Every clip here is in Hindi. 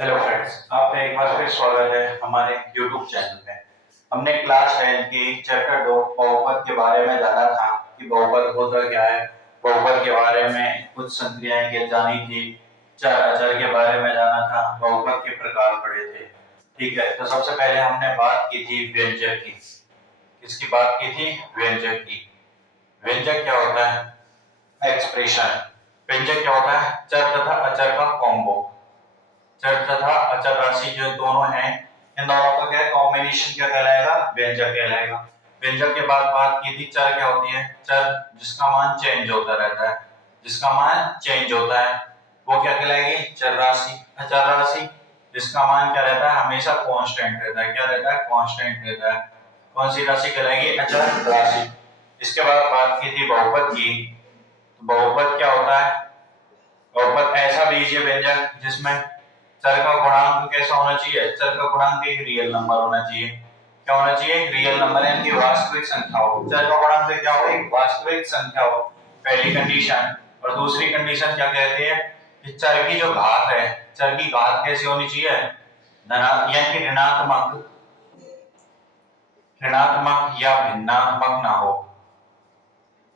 हेलो फ्रेंड्स, आपका एक बार फिर स्वागत है हमारे YouTube चैनल पे। हमने क्लास 10 की चैप्टर 2 बहुपद के बारे में जाना था कि बहुपद होता क्या है। बहुपद के बारे में कुछ संक्रियाएं के जानी थी, चर अचर के बारे में जाना था, बहुपद के प्रकार पढ़े थे। ठीक है, तो सबसे पहले हमने बात की थी व्यंजक की। किसकी बात की थी? व्यंजक की। व्यंजक क्या होता है? एक्सप्रेशन। व्यंजक क्या होता है? चर तथा अचर का कॉम्बो। चर तथा अचर राशि जो दोनों हैं, इन दोनों का क्या कॉम्बिनेशन क्या कहलाएगा? व्यंजक कहलाएगा। व्यंजक के बाद बात की थी चर क्या होती है। चर जिसका मान चेंज होता रहता है, जिसका मान चेंज होता है वो क्या कहलाएगी? चर राशि। अचर राशि जिसका मान क्या रहता है? हमेशा कांस्टेंट रहता है। क्या रहता है? कांस्टेंट रहता है। कौन सी राशि कहलाएगी? अचर राशि। इसके बाद बात की थी बहुपद की। तो बहुपद क्या होता है? बहुपद ऐसा बीजीय व्यंजक जिसमें चर का गुणांक कैसा होना चाहिए? चर का गुणांक एक रियल नंबर होना चाहिए। क्या होना चाहिए? एक रियल नंबर यानी कि वास्तविक संख्या हो। चर का गुणांक क्या हो? एक वास्तविक संख्या हो, पहली कंडीशन। और दूसरी कंडीशन क्या कहती है कि चर की जो घात है, चर की घात कैसी होनी चाहिए? धनात्मक यानी कि ऋणात्मक, ऋणात्मक या भिन्नात्मक ना हो।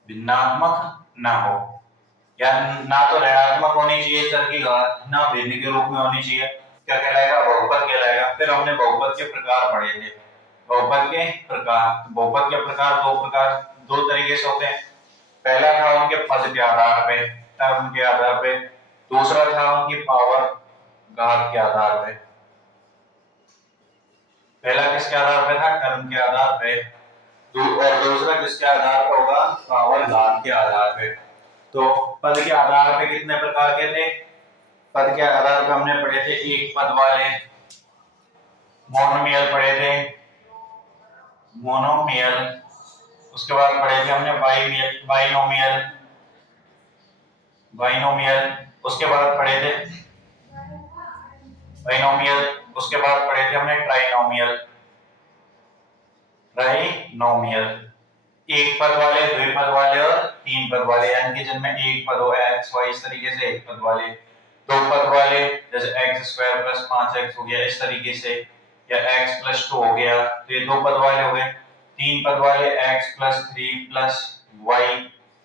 भिन्नात्मक ना हो, या ना तो ऋणात्मक होनी चाहिए चर की घात, ना भिन्न के रूप में होनी चाहिए। क्या कहलाएगा? बहुपद कहलाएगा। फिर हमने बहुपद के प्रकार पढ़े थे। बहुपद के प्रकार, बहुपद के प्रकार दो तरीके से होते हैं। पहला था उनके पद के आधार पे, टर्म के आधार पे। दूसरा था उनकी पावर, घात के आधार पे। पहला किसके आधार पे था? टर्म के आधार पे। और दूसरा किसके आधार पर होगा? पावर, घात के आधार पे। तो पद के आधार पे कितने प्रकार के थे? पद के आधार पे हमने पढ़े थे एक पद वाले मोनोमियल पढ़े थे, मोनोमियल। उसके बाद पढ़े थे हमने बाइमियल, बाइनोमियल, बाइनोमियल। उसके बाद पढ़े थे बाइनोमियल। उसके बाद पढ़े थे हमने ट्राइनोमियल, ट्राइनोमियल। एक पद वाले, द्विपद वाले और तीन पद वाले, यानी कि जिनमें एक पद हो एक्स वाई, इस तरीके से एक पद वाले। दो पद वाले जैसे एक्स स्क्वायर प्लस 5x हो गया, इस तरीके से, या x प्लस 2 हो गया, तो ये दो पद वाले हो गए। तीन पद वाले x प्लस 3 प्लस y,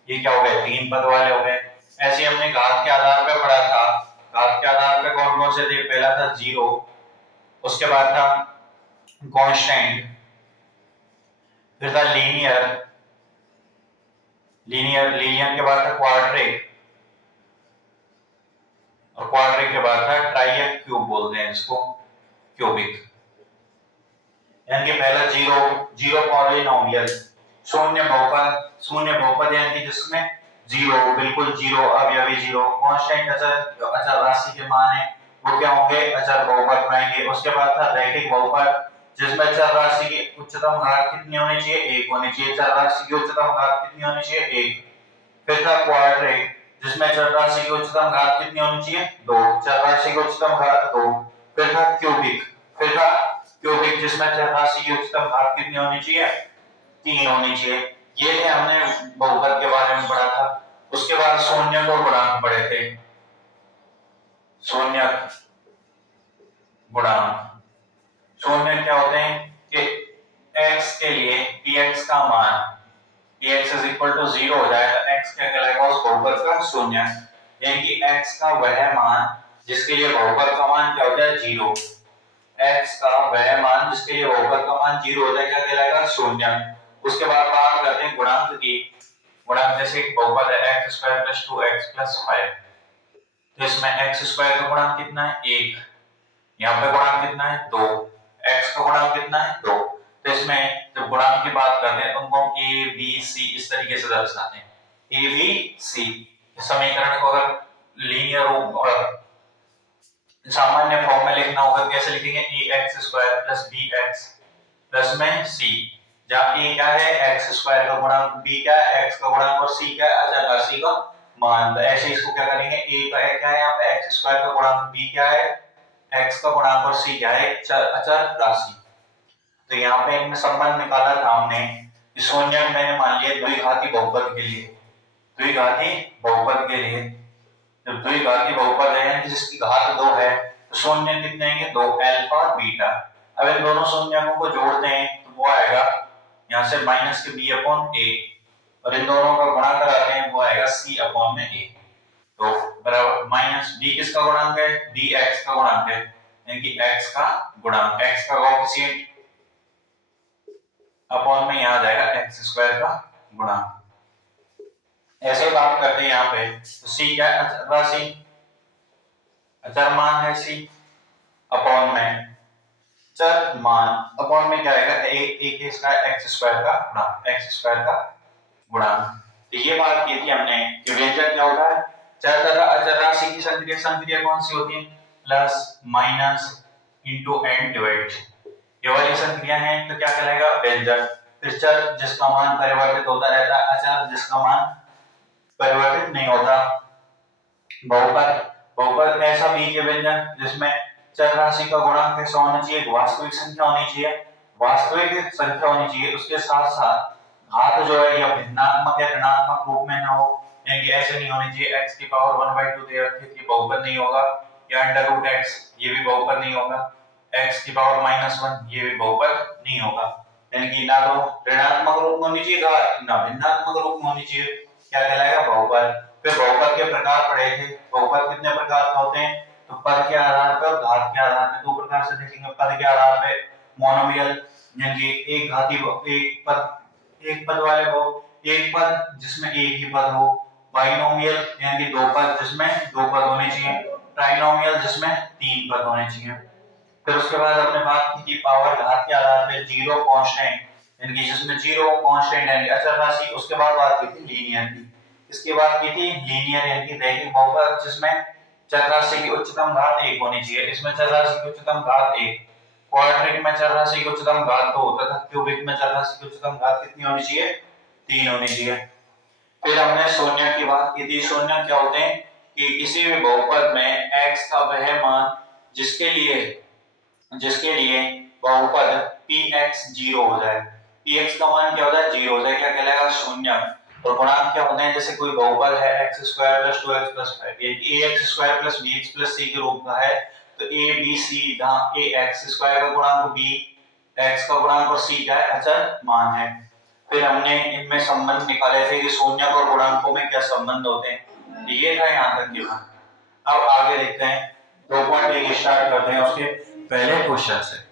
ये क्या हो गए? तीन पद वाले हो गए। ऐसे हमने घात के आधार पे पढ़ा था। घात के आधार पे कौन कौन से थे? पहला था जीरो, उसके बाद था कांस्टेंट, फिर था लीनियर, लीनियर के बाद था क्वाड्रिक, और क्वाड्रिक के बाद था ट्राई या क्यूब बोलते हैं इसको, क्यूबिक। यानी कि पहला जीरो, जीरो पॉलिनोमियल, शून्य बहुपद। शून्य बहुपद यानी कि जिसमें जीरो, बिल्कुल जीरो, अवयवी जीरो। कांस्टेंट अचर, अचर राशि के मान है वो क्या होंगे? अचर बहुपद बनाएंगे। उसके बाद था रैखिक बहुपद, जिसमें चर राशि की उच्चतम घात कितनी होनी चाहिए? एक होनी चाहिए। चर राशि की उच्चतम घात कितनी होनी चाहिए? एक। फिर था क्वाड्रिक, जिसमें चर राशि की उच्चतम घात कितनी होनी चाहिए? दो। चर राशि की उच्चतम घात दो। फिर था क्यूबिक, फिर था क्यूबिक जिसमें चर राशि की उच्चतम घात कितनी होनी चाहिए? तीन होनी चाहिए। ये थे हमने बहुपद के बारे में पढ़ा था। उसके बाद शून्यक और गुणांक पढ़े थे। शून्यक, गुणांक। शून्य क्या होते हैं कि x के लिए px का मान, px is equal to 0 हो जाए तो x क्या कहलाएगा? उस बहुपद का शून्य। यानी कि x का वह मान जिसके लिए बहुपद का मान क्या होता है? 0। x का वह मान जिसके लिए बहुपद का मान 0 होता है क्या कहलाएगा? शून्य। उसके बाद बात करते हैं गुणांक की। गुणांक जैसे बहुपद है x square plus 2x plus 5, तो इसमें x स्क्वायर का गुणांक कितना है? 1। यहाँ पे गुणांक कितना है? 2। x का गुणांक कितना है? 2। तो इसमें जब गुणांक की बात करते हैं तो उनको a b c इस तरीके से दर्शाते हैं। a b c समीकरण को अगर लीनियर रूप और सामान्य फॉर्म में लिखना होगा तो कैसे लिखेंगे? ax square plus bx plus में c, जहाँ a क्या है? x स्क्वायर का गुणांक, b क्या है? x का गुणांक, और c क्या है? अचर राशि का मान। तो ऐसे इसको क्या करेंगे? a का है क्या है यहाँ पे? x स्क्वायर का गुणांक, b क्या है? x का गुणांक, और c क्या है? अचर राशि। तो यहाँ पे इनमें संबंध निकाला था हमने। शून्यक मैंने मान लिया द्विघाती बहुपद के लिए, द्विघाती बहुपद के लिए जब द्विघाती बहुपद है जिसकी घात 2 है तो शून्य कितने आएंगे, 2 अल्फा और बीटा। अब इन दोनों शून्यों को जोड़ते हैं तो वो आएगा यहाँ से माइनस के बी अपॉन ए, और इन दोनों का गुणा कराते हैं वो आएगा सी अपॉन में ए। तो बराबर माइनस डी किसका गुणांक है, डी एक्स का गुणांक है, यानी कि एक्स का गुणांक, एक्स का कोएफिशिएंट अपॉन में यहाँ आ जाएगा एक्स स्क्वायर का गुणांक। ऐसे बात करते हैं यहाँ पे, तो सी क्या है, राशि अचर मान है सी, अपॉन में चर मान, अपॉन में क्या आएगा एक इसका एक्स स्क्वायर का गुणांक, एक्स स्क्वायर का गुणांक। तो ये बात की थी हमने कि व्यंजक क्या होता है, चर तथा अचर राशि की संक्रिया कौन सी होती है, plus minus into and divide, ये वाली संक्रिया है तो क्या कहलाएगा व्यंजक। फिर चर जिसका मान परिवर्तित होता रहता है, अचर जिसका मान परिवर्तित नहीं होता, बहुपद, बहुपद ऐसा बीजीय व्यंजन जिसमें चर राशि का गुणांक कैसा होना चाहिए, वास्तविक संख्या होनी चाहिए, वास्तविक संख्या होनी चाहिए, उसके साथ साथ घात जो है या भिन्नात्मक या ऋणात्मक रूप में ना हो, यानी कि ऐसे नहीं होनी चाहिए x की पावर 1/2 दे रखी थी, बहुपद नहीं होगा, या अंडर रूट x ये भी बहुपद नहीं होगा, x की पावर -1 ये भी बहुपद नहीं होगा, यानी कि ना तो ऋणात्मक रूप में होनी चाहिए घात, ना भिन्नात्मक रूप में होनी चाहिए, क्या कहलाएगा बहुपद। फिर बहुपद के प्रकार पढ़े थे, बहुपद कितने प्रकार के होते हैं, तो पद के आधार पर घात के आधार पर दो प्रकार से देखेंगे, पद के आधार पे मोनोमियल यानी कि एक घाती एक पद वाले बहु एक पद जिसमें एक ही पद हो, बाइनोमियल यानी कि दो पद जिसमें दो पद होने चाहिए, ट्राइनोमियल जिसमें तीन पद होने चाहिए। फिर उसके बाद हमने बात की थी पावर घात के आधार पे जीरो कांस्टेंट, यानी कि जिसमें जीरो कांस्टेंट यानी अचर राशि। उसके बाद बात की थी लीनियर की, इसके बाद की थी लीनियर यानी कि रैखिक बहुपद जिसमें चर राशि की उच्चतम घात 1 होनी चाहिए, इसमें चर राशि की उच्चतम घात 1, क्वाड्रिक में चर राशि की उच्चतम घात 2 तथा क्यूबिक में चर राशि की उच्चतम घात कितनी होनी चाहिए, 3 होनी चाहिए। फिर हमने शून्य की बात की थी, शून्य क्या होते हैं कि किसी भी बहुपद में x का वह मान जिसके लिए बहुपद px 0 हो जाए, px का मान क्या होता है 0 हो जाए, क्या कहलाएगा शून्य। और गुणांक क्या होते हैं, जैसे कोई बहुपद है x square plus 2x plus 5, ये ax square plus bx plus c के रूप का है, तो a b c जहां a x स्क्वायर का गुणांक b x का गुणांक और c क्या है अचर मान है। फिर हमने इनमें संबंध निकाले थे कि शून्य और गुणांकों में क्या संबंध होते हैं, ये था यहाँ तक की बात। अब आगे देखते हैं 2.1 स्टार्ट करते हैं उसके पहले क्वेश्चन से।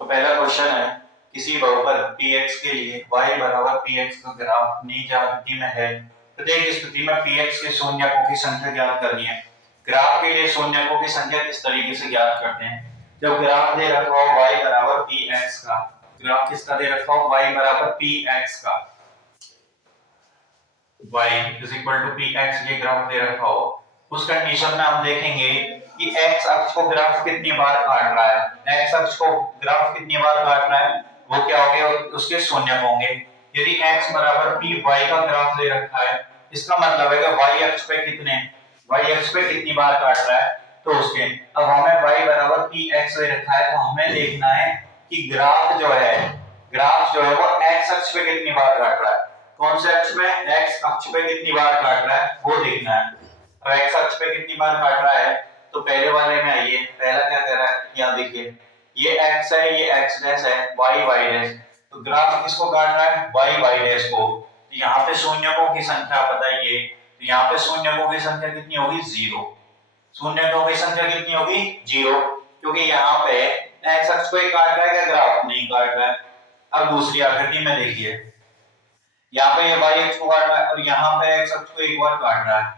तो पहला क्वेश्चन है, किसी बहुपद px के लिए y बराबर px का ग्राफ नीचे आकृति में है, प्रत्येक स्थिति में px के शून्यकों की संख्या ज्ञात करनी है। ग्राफ के लिए शून्यकों की संख्या किस तरीके से ज्ञात करते हैं, जब ग्राफ दे रखा हो y बराबर px का, ग्राफ किसका दे रखा हो y बराबर px का, y is equal to px ये ग्राफ दे रखा हो, उस कंडीशन में हम देखेंगे कि x अक्ष को ग्राफ कितनी बार काट रहा है, x अक्ष को ग्राफ कितनी बार काट रहा है, वो क्या हो गए उसके शून्य होंगे। यदि x बराबर py का ग्राफ दे रखा है, इसका मतलब है कि y अक्ष पे कितनी बार काट रहा है, तो उसके अब हमें y बराबर px दे रखा है, तो हमें देखना है कि ग्राफ जो है वो x अक्ष पे कितनी बार काट रहा है, कौन से अक्ष पे, x अक्ष पे कितनी बार काट रहा है वो देखना है। अब x अक्ष पे कितनी बार काट रहा है, तो पहले वाले में आइए, पहला क्या कह रहा है, यहाँ देखिए ये x है, ये x डैश है, y y डैश, तो ग्राफ किसको काट रहा है, y y डैश को। तो यहाँ पे शून्यकों की संख्या बताइए, तो यहाँ पे शून्यकों की संख्या कितनी होगी 0, शून्यकों की संख्या कितनी होगी 0, क्योंकि यहाँ पे x अक्ष को ही काट रहा है, क्या ग्राफ नहीं काट रहा है। अब दूसरी आकृति में देखिए, यहाँ पे ये y अक्ष को काट रहा है और यहाँ पे x अक्ष को एक बार काट रहा है,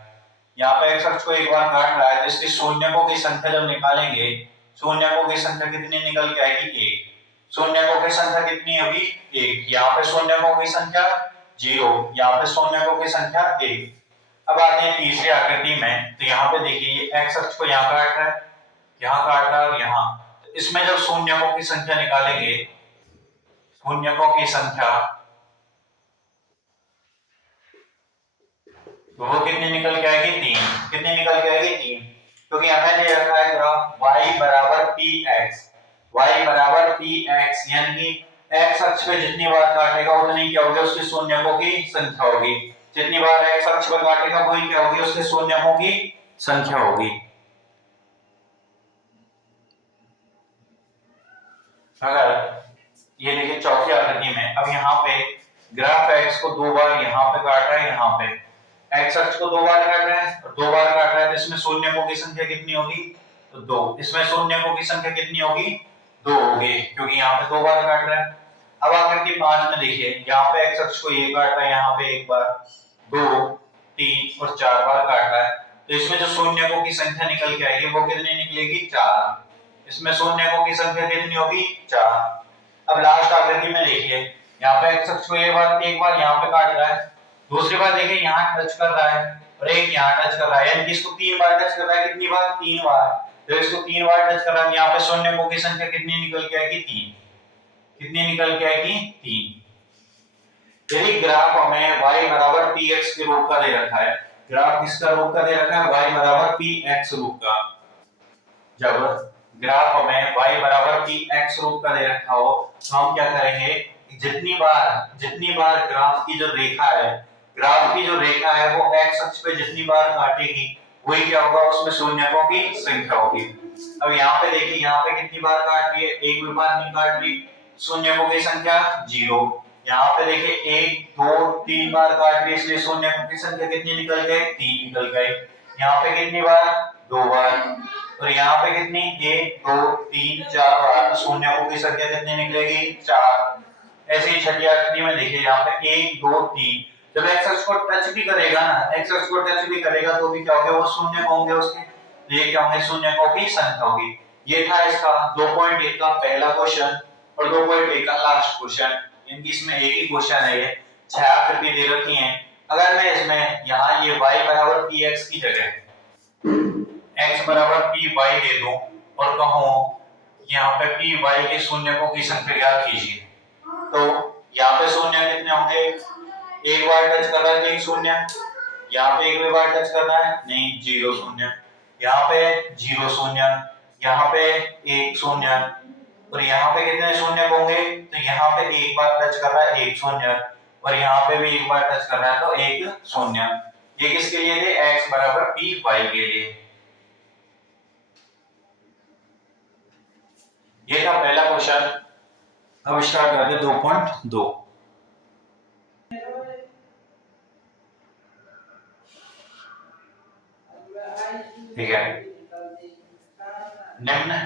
यहाँ पे x अक्ष को एक बार काट रहा है, तो इसके शून्यकों की संख्या जब निकालेंगे, शून्यकों की संख्या कितनी निकल के आएगी 1, शून्यकों की संख्या कितनी होगी 1, यहाँ पे शून्यकों की संख्या 0, यहाँ पे शून्यकों की संख्या 1। अब आते हैं तीसरी आकृति में, तो यहाँ पे देखिए ये x अक्ष को यहाँ काट रहा है, यहाँ काट रहा है और यहाँ, तो इसमें जब शून्यकों की संख्या निकालेंगे, शून्यकों की संख्या तो वो कितनी निकल के आएगी 3, कितनी निकल के आएगी 3, क्योंकि हमें दे रखा है ग्राफ y बराबर px, y बराबर px यानी कि एक्स अक्ष पे जितनी बार काटेगा उतनी क्या होगी, उसके शून्यकों की संख्या होगी। जितनी बार एक्स अक्ष पर काटेगा वही क्या होगी, उसके शून्यकों की संख्या होगी। अगर ये देखिए चौथी आकृति में, अब यहाँ पे ग्राफ एक्स को दो बार यहाँ पे काट रहा है, यहाँ पे एक्स अक्ष को दो बार काट रहा है और दो बार काट रहा है, तो इसमें शून्यकों की संख्या कितनी होगी, तो दो। इसमें शून्यकों की संख्या कितनी होगी, दो होगी, क्योंकि यहाँ पे दो बार काट रहा है। अब आकृति 5 में देखिए, यहाँ पे एक्स अक्ष को ये काट रहा है, यहाँ पे एक बार, दो, तीन और चार बार काट रहा है, तो इसमें जो शून्यकों की संख्या निकल के आएगी वो कितनी निकलेगी, चार। इसमें शून्यकों की संख्या कितनी होगी, चार। अब लास्ट आकृति में देखिए, यहाँ पे एक्स अक्ष को ये बार एक बार यहाँ पे काट रहा है, दूसरी बार देखिए यहाँ टच कर रहा है और एक यहाँ टच कर रहा है, यानी कि इसको तीन बार टच कर रहा है, कितनी बार, तीन बार। तो इसको तीन बार टच कर रहा है, यहाँ पे शून्यकों की संख्या कितनी निकल के आएगी, तीन। कितनी निकल के आएगी, तीन। यदि ग्राफ हमें y बराबर px के रूप का दे रखा है, ग्राफ किसका रूप का दे रखा है, y बराबर px रूप का। जब ग्राफ हमें y बराबर px रूप का दे रखा हो तो हम क्या करेंगे, जितनी बार ग्राफ की जो रेखा है, ग्राफ की जो रेखा है वो x अक्ष पे जितनी बार काटेगी वही क्या होगा, उसमें शून्यकों की संख्या होगी। अब यहाँ पे देखिए, यहाँ पे कितनी बार काट रही है, एक भी बार नहीं काट रही, शून्यकों की संख्या जीरो। यहाँ पे देखिए एक, दो, तीन बार काट रही है, इसलिए शून्यकों की संख्या कितनी निकल गई, तीन निकल गई। यहाँ पे कितनी बार, दो बार। और यहाँ पे कितनी, एक, दो, तीन, चार बार, शून्यकों की संख्या कितनी निकलेगी, चार। ऐसे ही छठी आकृति में देखिए, यहाँ पे एक, दो, तीन, जब एक्स अक्ष को टच भी करेगा ना, एक्स अक्ष को टच भी करेगा तो भी क्या होंगे, वो शून्य होंगे उसके, तो ये क्या होंगे, शून्यकों की संख्या होगी। ये था इसका 2.1 का पहला क्वेश्चन और 2.1 का लास्ट क्वेश्चन। इनकी इसमें एक ही क्वेश्चन है, ये छह आकृति दे रखी हैं। अगर मैं इसमें यहाँ ये y बराबर px की जगह x बराबर py दे दूं और कहूं यहाँ पे py के शून्यकों की संख्या ज्ञात कीजिए, तो यहाँ पे शून्य कितने होंगे, एक बार टच कर रहा है एक शून्य, यहाँ पे एक बार टच कर रहा है नहीं, जीरो शून्य, यहाँ पे जीरो शून्य, यहाँ पे एक शून्य, और यहाँ पे कितने शून्य होंगे, तो यहाँ पे एक बार टच कर रहा है एक शून्य और यहाँ पे भी एक बार टच कर रहा है तो एक शून्य। ये किसके लिए थे, x बराबर py के लिए। ये था पहला क्वेश्चन। अब स्टार्ट करते हैं 2.2। ठीक है, निम्न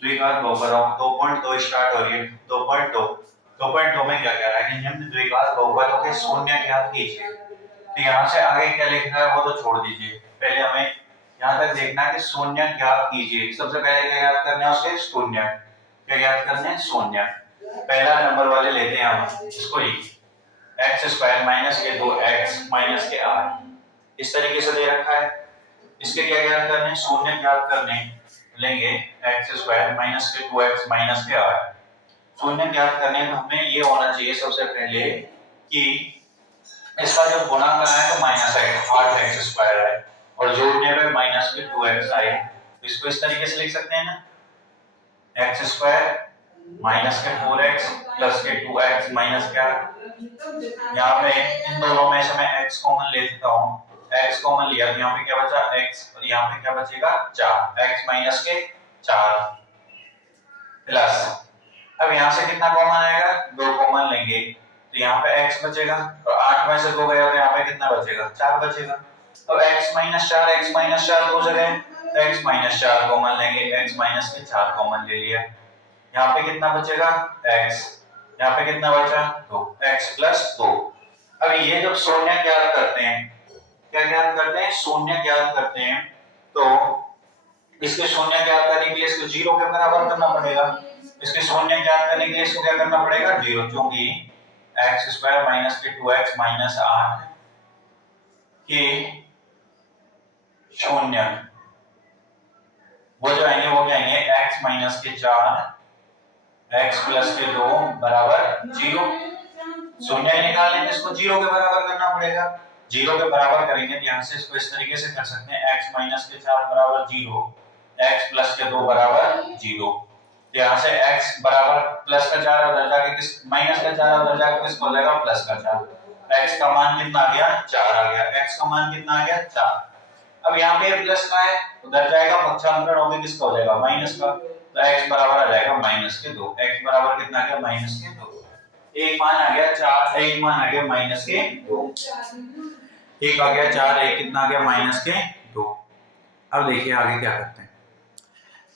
द्विघात बहुपदों 2.2 स्टार्ट हो रही है। 2.2 में क्या कह रहा है कि निम्न द्विघात बहुपदों के शून्य ज्ञात कीजिए। तो यहाँ से आगे क्या लिखना है वो तो छोड़ दीजिए, पहले हमें यहाँ तक देखना है कि शून्य ज्ञात कीजिए। सबसे पहले क्या ज्ञात करना है, उसके शून्य। क्या ज्ञात करने हैं, शून्य। पहला नंबर वाले लेते हैं हम, इसको ही एक्स स्क्वायर माइनस के 2x माइनस के 8 इस तरीके से दे रखा है। इसके क्या ज्ञात करने हैं, शून्य ज्ञात करने लेंगे एक्स स्क्वायर माइनस के 2x माइनस के 8। शून्य ज्ञात करने में हमें ये होना चाहिए सबसे पहले कि इसका जो गुणांक है तो माइनस है, 8x स्क्वायर है और जोड़ने पे माइनस के 2x आए, इसको इस तरीके से लिख सकते हैं ना, x स्क्वायर माइनस के 4x प्लस के 2x माइनस क्या। यहाँ पे इन दोनों में से मैं x कॉमन ले लेता हूँ, x कॉमन लिया तो यहाँ पे क्या बचा x और यहाँ पे क्या बचेगा 4, x माइनस के 4 प्लस, अब यहाँ से कितना कॉमन आएगा, 2 कॉमन लेंगे तो यहाँ पे x बचेगा और 8 में से 2 गया तो यहाँ पे कितना बचेगा, 4 बचेगा। अब x माइनस 4 दो जगह तो x माइनस 4 कॉमन लेंगे, x माइनस के 4 कॉमन ले लिया, यहाँ पे कितना बचेगा x, यहाँ पे कितना बचा 2, x प्लस 2। अब ये जब शून्य ज्ञात करते हैं, क्या ज्ञात करते हैं, शून्य ज्ञात करते हैं, तो इसके शून्य ज्ञात करने के लिए इसको जीरो के बराबर करना पड़ेगा। इसके शून्य ज्ञात करने के लिए इसको क्या करना पड़ेगा, जीरो, क्योंकि एक्स स्क्वायर माइनस के 2x माइनस 8 के शून्य वो जो आएंगे वो क्या आएंगे, x माइनस के 4 x प्लस के 2 बराबर जीरो। शून्य निकालने में इसको जीरो के बराबर करना पड़ेगा, जीरो के बराबर करेंगे तो यहाँ से इसको इस तरीके से कर सकते हैं, x माइनस के 4 बराबर जीरो, x प्लस के 2 बराबर जीरो। तो यहाँ से x बराबर प्लस का 4 उधर जाके किस माइनस का 4 उधर जाके किसको हो जाएगा प्लस का 4। x का मान कितना आ गया 4 आ गया। x का मान कितना आ गया 4। अब यहाँ पे प्लस का है उधर जाएगा पक्षांतरण होकर किसका हो जाएगा माइनस का। तो x बराबर आ जाएगा माइनस के 2। x बराबर कितना आ गया माइनस के 2। एक मान आ गया 4 एक मान आ गया माइनस के 2। एक आ गया 4 एक कितना आ गया माइनस के 2। अब देखिए आगे क्या करते हैं।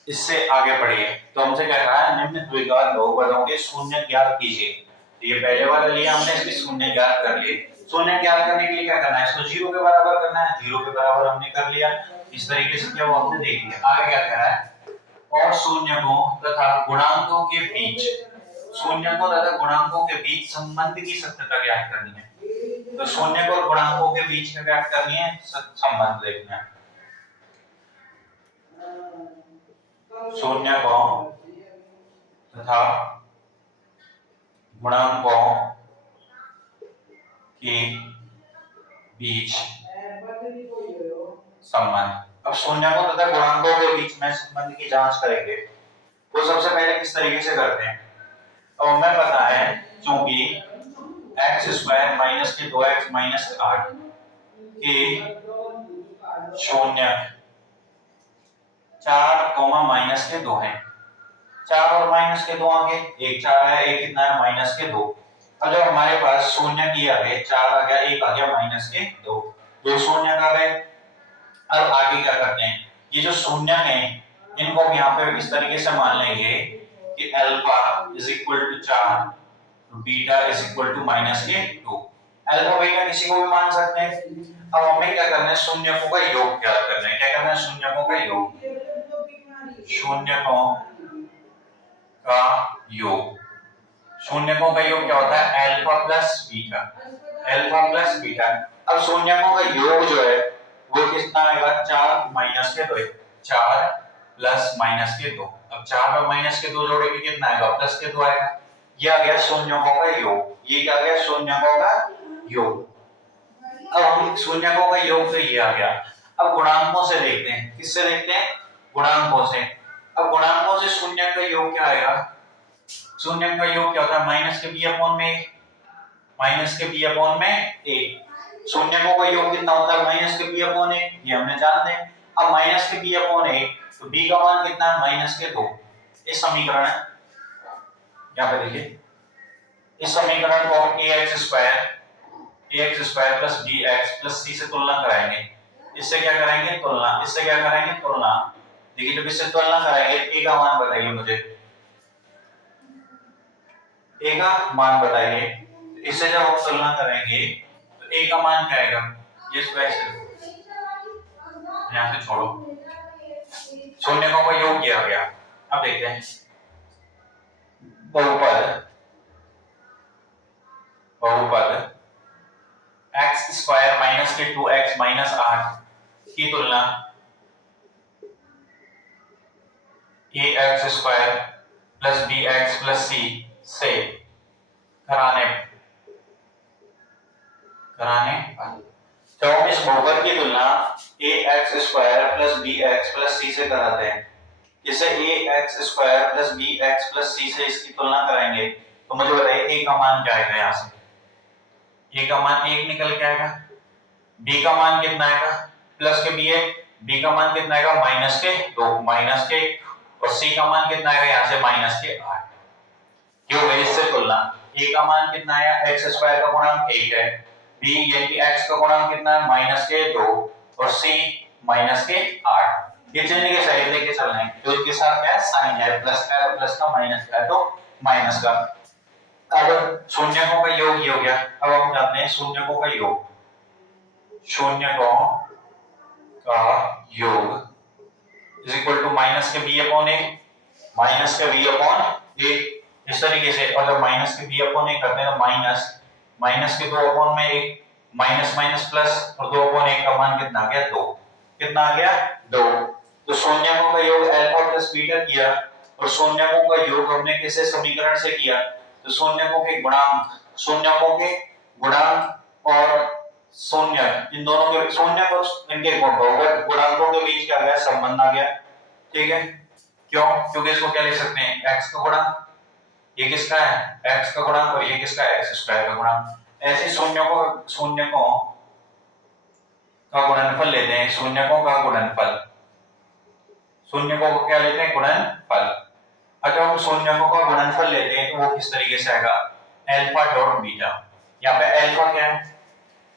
इससे आगे बढ़िए तो हमसे कह रहा है निम्न द्विघात बहुपदों के शून्य ज्ञात कीजिए। तो ये पहले वाला लिया हमने इसके शून्य ज्ञात कर लिए। शून्य ज्ञात करने के लिए क्या करना है इसको 0 के बराबर करना है। 0 के बराबर हमने कर लिया। इस तरीके से क्या वो हमने देख लिया। आगे क्या कह रहा है और शून्यकों तथा गुणांकों के बीच शून्यकों तथा गुणांकों के बीच संबंध की सत्यता ज्ञात करनी है। तो शून्य और गुणांकों के बीच में ज्ञात करनी है संबंध देखना है। शून्यकों तथा गुणांकों के बीच संबंध। अब शून्यकों तथा गुणांकों के बीच में संबंध की जांच करेंगे तो सबसे पहले किस तरीके से करते हैं। तो हमें पता है क्योंकि x स्क्वायर माइनस के 2x माइनस 8 के शून्य 4 माइनस के 2 है। 4 और माइनस के 2 आगे एक 4 है एक कितना है माइनस के 2। अब जब हमारे पास शून्य की आ गए 4 आ गया एक आ गया माइनस के 2 दो शून्य आ गए। अब आगे क्या करते हैं ये जो शून्य है इनको हम यहाँ पे इस तरीके से मान लेंगे कि alpha is equal to 4 beta is equal to minus k 2। Alpha beta किसी को भी मान सकते हैं। अब हमें क्या करना है शून्यकों का योग ज्ञात करना है। क्या करना है शून्यकों का योग। शून्यकों का योग शून्यकों का योग क्या होता है alpha plus beta. Alpha plus beta. अब शून्यकों का योग जो है वो कितना आएगा 4 minus k 2 4 plus minus k 2। अब 4 और माइनस के 2 जोड़ेंगे कितना आएगा प्लस के 2 आएगा। ये आ गया शून्यकों का योग। ये क्या आ गया शून्यकों का योग। अब हम शून्यकों का योग तो ये आ गया। अब गुणांकों से देखते हैं। किससे देखते हैं गुणांकों से। अब गुणांकों से शून्य का योग क्या आएगा। शून्य का योग क्या होता है माइनस के b अपॉन में माइनस के b अपॉन में a। शून्यकों का योग कितना होता है माइनस के b अपॉन a ये हमने जान दे। अब माइनस के b अपॉन a तो b का मान कितना है माइनस के 2। इस समीकरण है यहाँ पे देखिए इस समीकरण को ax square plus bx plus c से तुलना कराएंगे। इससे क्या करेंगे तुलना। इससे क्या करेंगे तुलना। देखिए जब इससे तुलना कराएंगे a का मान बताइए मुझे। a का मान बताइए। इससे जब हम तुलना करेंगे तो a का मान क्या आएगा ये स्क्वायर से यहां से छोड़ो शून्यकों का योग किया गया। अब देखते हैं बहुपद x स्क्वायर माइनस के 2x माइनस 8 की तुलना ax square plus bx plus c से कराने जब हम इस बहुपद की तुलना ax square plus bx plus c से कराते हैं इसे ax square plus bx plus c से इसकी तुलना कराएंगे तो मुझे बताइए a का मान क्या आएगा। यहाँ से a का मान 1 निकल के आएगा। b का मान कितना आएगा प्लस के b है b का मान कितना आएगा माइनस के 2 माइनस के और c का मान कितना आएगा यहाँ से माइनस के 8। क्यों है इससे तुलना। a का मान कितना आया x स्क्वायर का गुणांक 1 है b यानी कि x का गुणांक कितना है माइनस के 2 और c माइनस के 8। ये चिन्ह के साइड लेके चलना है तो इसके साथ क्या है साइन है प्लस का प्लस का माइनस का तो माइनस का। अब शून्यकों का योग ही हो गया। अब हम जानते हैं शून्यकों का योग। शून्यकों का योग इज इक्वल टू माइनस के b अपॉन a माइनस के b अपॉन a इस तरीके से। और जब माइनस के b अपॉन a करते हैं तो माइनस के 2 अपॉन में 1 माइनस माइनस प्लस और 2 अपॉन 1 का मान कितना आ गया 2। कितना आ गया 2। तो शून्यकों का योग अल्फा प्लस बीटा किया और शून्यकों का योग हमने किसे समीकरण से किया तो शून्यकों के गुणांक और शून्य इन दोनों के शून्य और इनके गुणांकों के बीच क्या आ गया संबंध आ गया। ठीक है क्यों? क्योंकि इसको क्या लिख सकते हैं, x का गुणा, ये किसका है, x का गुणा, और ये किसका है, x स्क्वायर का गुणा। ऐसे शून्यकों का गुणनफल लेते हैं, शून्यकों का गुणनफल, शून्यकों को क्या लेते हैं, गुणनफल। अगर हम शून्यकों का गुणनफल लेते हैं तो वो किस तरीके से आएगा, अल्फा डॉट बीटा। यहाँ पे अल्फा क्या है,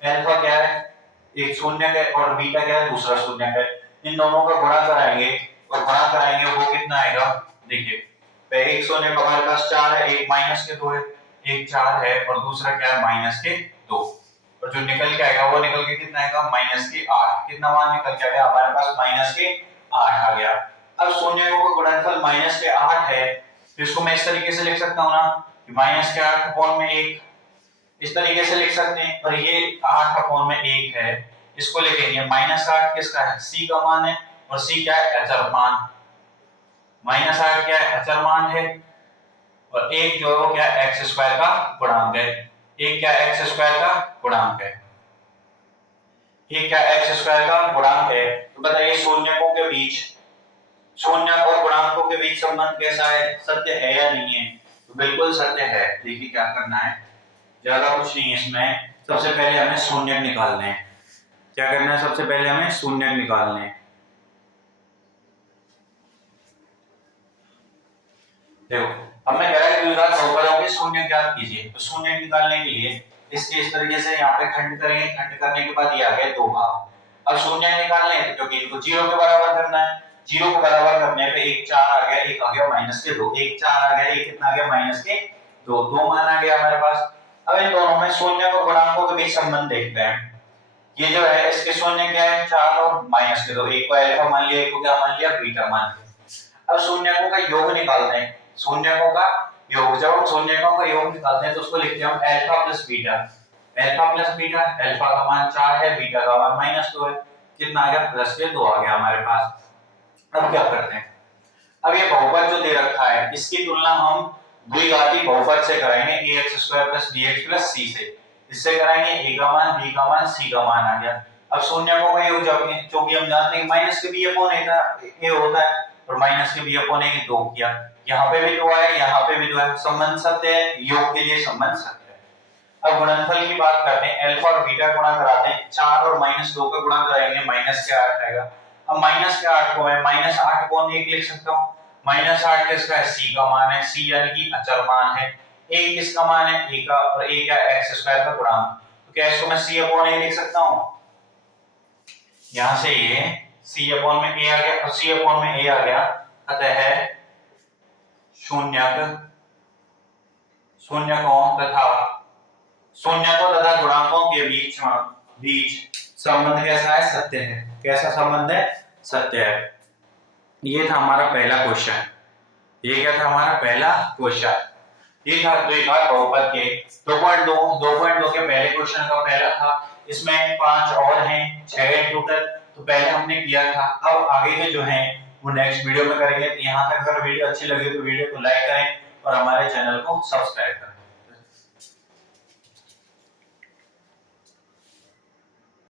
अल्फा क्या है, एक शून्य है, और बीटा क्या है, दूसरा शून्य है। इन दोनों का गुणा कराएंगे, और गुणा कराएंगे वो कितना आएगा, देखिए एक शून्य का हमारे पास 4 है, एक माइनस के 2 है, एक 4 है और दूसरा क्या है, माइनस के 2, और जो निकल के आएगा वो निकल के कितना आएगा, माइनस के 8। कितना मान निकल के आएगा हमारे पास, माइनस के 8 आ गया। अब शून्यों का गुणनफल माइनस के 8 है, तो इसको मैं इस तरीके से लिख सकता हूं ना कि माइनस के 8 अपॉन में 1, इस तरीके से लिख सकते हैं। और ये 8 अपॉन में 1 है, इसको लिखेंगे माइनस 8 किसका है, c का मान है, और c क्या है, अचर मान। माइनस 8 क्या है, अचर मान है, और 1 जो है वो क्या है, x स्क्वायर का गुणांक है। 1 क्या है, x स्क्वायर का गुणांक है, ये क्या x स्क्वायर का गुणांक है। तो बताइए शून्यकों के बीच, शून्यक और गुणांकों के बीच संबंध कैसा है, सत्य है या नहीं है? तो बिल्कुल सत्य है। देखिए क्या करना है, ज्यादा कुछ नहीं है इसमें। सबसे पहले हमें शून्यक निकालने हैं। क्या करना है, सबसे पहले हमें शून्यक निकालने हैं। देखो अब मैं कह रहा हूं कि बहुपदों के शून्य ज्ञात कीजिए। तो शून्य निकालने के लिए इसके इस तरीके से यहाँ पे खंड करेंगे, खंड करने के बाद ये आ गए 2 भाग। अब शून्य निकालने हैं क्योंकि इनको 0 के बराबर करना है। 0 को बराबर करने पे एक 4 आ गया, एक आ गया माइनस के 2, एक 4 आ गया, एक कितना आ गया, माइनस के 2, 2 मान आ गया हमारे पास। अब इन दोनों में शून्य और गुणांकों के बीच संबंध देखते हैं। ये जो है इसके शून्य क्या है, 4 और माइनस के 2, एक को अल्फा मान लिया, एक को क्या मान लिया, बीटा मान लिया। अब शून्यकों का योग निकालते हैं, शून्यकों का योग। जब हम शून्यकों का योग निकालते हैं तो उसको लिखते हैं हम alpha plus beta. Alpha plus beta, alpha का मान 4 है, बीटा का मान माइनस 2 है, कितना आ गया, प्लस के 2 आ गया हमारे पास। अब क्या करते हैं, अब ये बहुपद जो दे रखा है इसकी तुलना हम द्विघाती बहुपद से कराएंगे, ax² + bx + c से। इससे कराएंगे a का मान, b का मान, c का मान आ गया। अब शून्यकों का योग जब क्योंकि हम जानते हैं माइनस के b अपॉन a होता है, और माइनस के b अपॉन a 2 किया, यहाँ पे भी 2 है, यहाँ पे भी 2 है, संबंध सत्य है, योग के लिए संबंध सत्य है। अब गुणनफल की बात करते हैं, अल्फा और बीटा गुणा कराते हैं, 4 और -2 का गुणा कराएंगे, माइनस के 8 आएगा। अब माइनस के 8 को मैं माइनस 8 अपॉन 1 लिख सकता हूँ। माइनस 8 किसका है, c का मान है, c यानी कि अचर मान है। a किसका मान है, a का, और a क्या है, x स्क्वायर का गुणांक। तो क्या इसको मैं c अपॉन a लिख सकता हूँ, यहां से ये c अपॉन में a आ गया, और c अपॉन में a आ गया। अतः शून्यकों तथा गुणांकों के बीच संबंध कैसा है, सत्य है। कैसा संबंध है, सत्य है। ये था हमारा पहला क्वेश्चन। ये क्या था हमारा पहला क्वेश्चन, ये था द्विघात बहुपद के 2.2 के पहले क्वेश्चन का पहला था। इसमें 5 और हैं, 6 हैं टोटल, तो पहले हमने किया था। अब आगे के जो हैं वो नेक्स्ट वीडियो में करेंगे। तो यहाँ तक अगर वीडियो अच्छी लगे तो वीडियो को लाइक करें और हमारे चैनल को सब्सक्राइब करें।